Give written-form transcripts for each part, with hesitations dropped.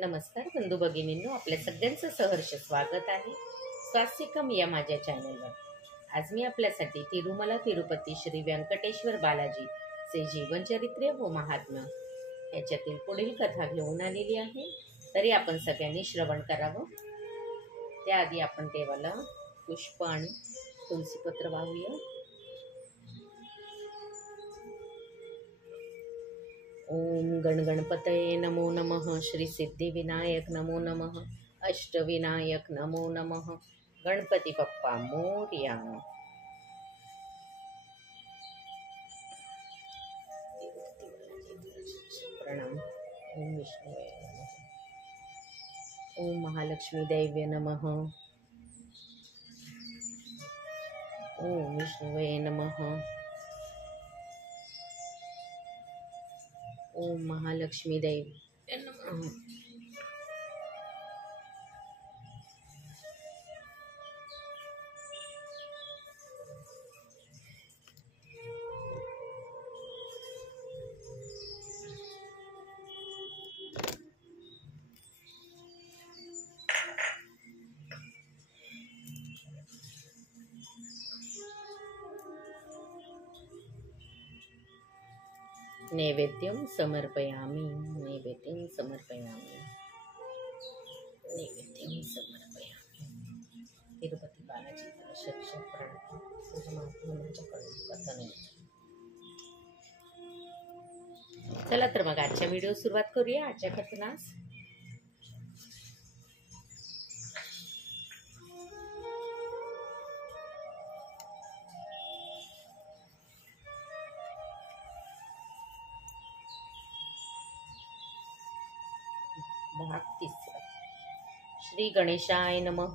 नमस्कार बंधू भगिनींनो, आपल्या सगळ्यांचं सहर्ष स्वागत आहे स्वास्तिकम या माझ्या चॅनलवर। आज मी आपल्यासाठी तिरुमला तिरुपती श्री व्यंकटेश्वर बालाजी चे जीवनचरित्र व महात्म्य याच्यातील पुढील कथा घेऊन आलेली आहे। तरी आपण सगळ्यांनी श्रवण करावं। त्याआधी आपण देवाला पुष्प आणि तुलसीपत्र वाहूया। ओम गणगणपतये नमो नमः। श्री सिद्धिविनायक नमो नमः। अष्टविनायक नमो नमः। गणपती बाप्पा मोरया। प्रणाम। ओम विष्णुवे नमः। ओम महालक्ष्मी दैव्य नमः। ओम विष्णुवे नमः। ओम महालक्ष्मी दैव्य नमः। नैवेद्यं समर्पयामि। नैवेद्यं समर्पयामि। नैवेद्यं समर्पयामि। तिरुपती बालाजी शत प्रणाम। तुझ्या महात्म्याच्याकडून कथन। चला तर मग आजच्या व्हिडिओ सुरुवात करूया। आजच्या कथनास भाग 3। श्री गणेशाय नमः।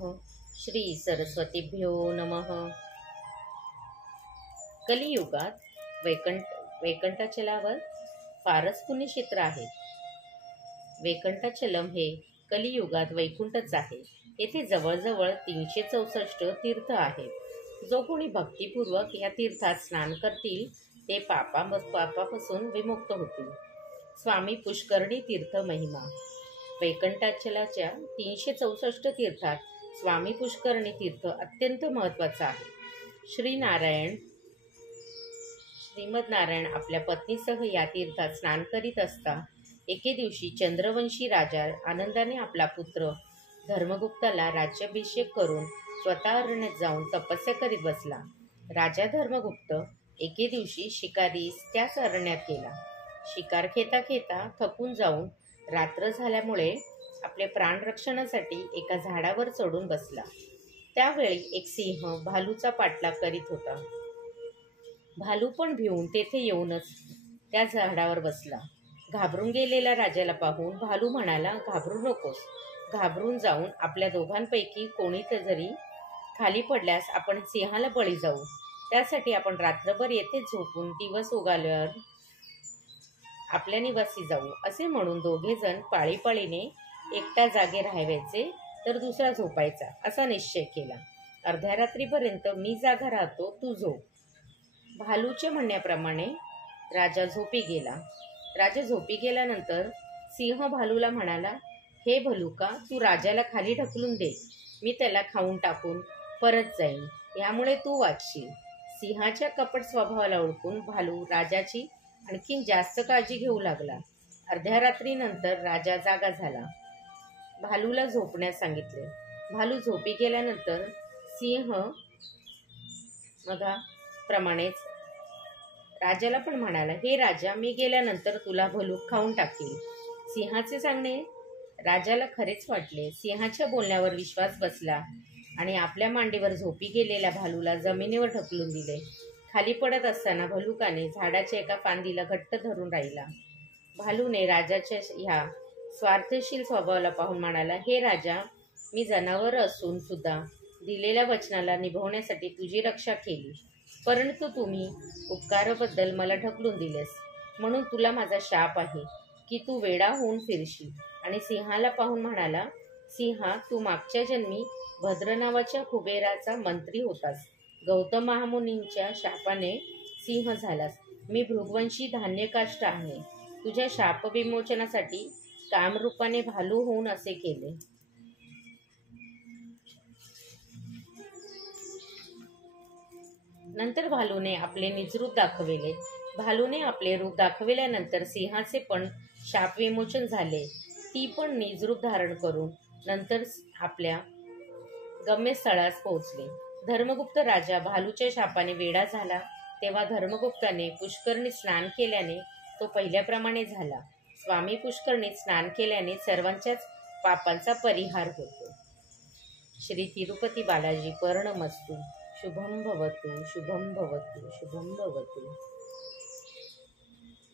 श्री सरस्वतीभ्यो नमः। कलियुगात वैकुंठाचलावर फारच पुण्यक्षेत्र आहे। वैकुंठाचलम हे कलियुगात वैकुंठच आहे। येथे जवळजवळ 364 तीर्थ आहेत। जो कोणी भक्तिपूर्वक या तीर्थात स्नान करतील ते पापापासून विमुक्त होतील। स्वामी पुष्करणी तीर्थ महिमा। वैकुंठाचलाच्या 364 तीर्थात स्वामी पुष्करणी तीर्थ अत्यंत महत्वाचा आहे। श्रीमद नारायण आपल्या पत्नीसह या तीर्थात स्नान करीत असता एके दिवशी चंद्रवंशी राजा आनंदाने आपला पुत्र धर्मगुप्ताला राज्याभिषेक करून स्वतः अरण्यात जाऊन तपस्या करीत बसला। राजा धर्मगुप्त एके दिवशी शिकारीस त्याच अरण्यात गेला। शिकार खेता खेता थकून जाऊन रात्र झाल्यामुळे आपले प्राणरक्षणासाठी एका झाडावर चढून बसला। त्यावेळी एक सिंह भालूचा पाठलाग करीत होता। भालू पण भिवून तेथे येऊनच त्या झाडावर बसला। घाबरून गेलेल्या राजाला पाहून भालू म्हणाला, घाबरू नकोस। घाबरून जाऊन आपल्या दोघांपैकी कोणी जरी खाली पडल्यास आपण सिंहाला बळी जाऊ। त्यासाठी आपण रात्रभर येथे झोपून दिवस उगवल्यावर आपल्या निवासी जाऊ। असे म्हणून दोघे जण पाळीपाळीने एकटा जागे राहायचे तर दुसरा झोपायचा असा निश्चय केला। अर्ध्या रात्रीपर्यंत मी जागा राहतो, तू झोप। भालूच्या म्हणण्याप्रमाणे राजा झोपी गेला। राजा झोपी गेल्यानंतर सिंह भालूला म्हणाला, हे भलुका, तू राजाला खाली ढकलून दे, मी त्याला खाऊन टाकून परत जाईन, यामुळे तू वाचशील। सिंहाच्या कपट स्वभावाला ओळखून भालू राजाची आणखीन जास्त काळजी घेऊ लागला। अर्ध्या रात्रीनंतर राजा जागा झाला। भालूला झोपण्यास सांगितले। भालू झोपी गेल्यानंतर सिंह मगाप्रमाणेच राजाला पण म्हणाला, हे राजा, मी गेल्यानंतर तुला भलूक खाऊन टाकेल। सिंहाचे सांगणे राजाला खरेच वाटले। सिंहाच्या बोलण्यावर विश्वास बसला आणि आपल्या मांडीवर झोपी गेलेल्या भालूला जमिनीवर ढकलून दिले। खाली पडत असताना भलुकाने झाडाच्या एका फांदीला घट्ट धरून राहिला। भालूने राजाच्या ह्या स्वार्थशील स्वभावाला पाहून म्हणाला, हे राजा, मी जनावर असून सुद्धा दिलेल्या वचनाला निभवण्यासाठी तुझी रक्षा केली, परंतु तुम्ही उपकाराबद्दल मला ढकलून दिलेस, म्हणून तुला माझा शाप आहे की तू वेडा होऊन फिरशील। आणि सिंहाला पाहून म्हणाला, सिंहा, तू मागच्या जन्मी भद्र नावाच्या कुबेराचा मंत्री होतास। गौतम महामुनींच्या शापाने सिंह झालास। मी भृगवंशी धान्यकाष्ट आहे। तुझ्या शाप विमोचनासाठी कामरूपाने भालू होऊन असे केले. नंतर भालूने आपले निज रूप दाखविले. भालूने आपले रूप दाखविल्यानंतर सिंहाचे पण शाप विमोचन झाले. ती पण निज रूप धारण करून नंतर आपल्या गम्यस्थळास पोहोचले. धर्मगुप्त राजा भालूच्या शापाने वेडा झाला. तेव्हा धर्मगुप्ताने पुष्करणी स्नान केल्याने तो पहिल्याप्रमाणे झाला. स्वामी पुष्करणी स्नान केल्याने सर्वांच्याच पापांचा परिहार होतो. श्री तिरुपती बालाजी पर्णमस्तु. शुभम भवतु, शुभम भवतु, शुभम भवतु.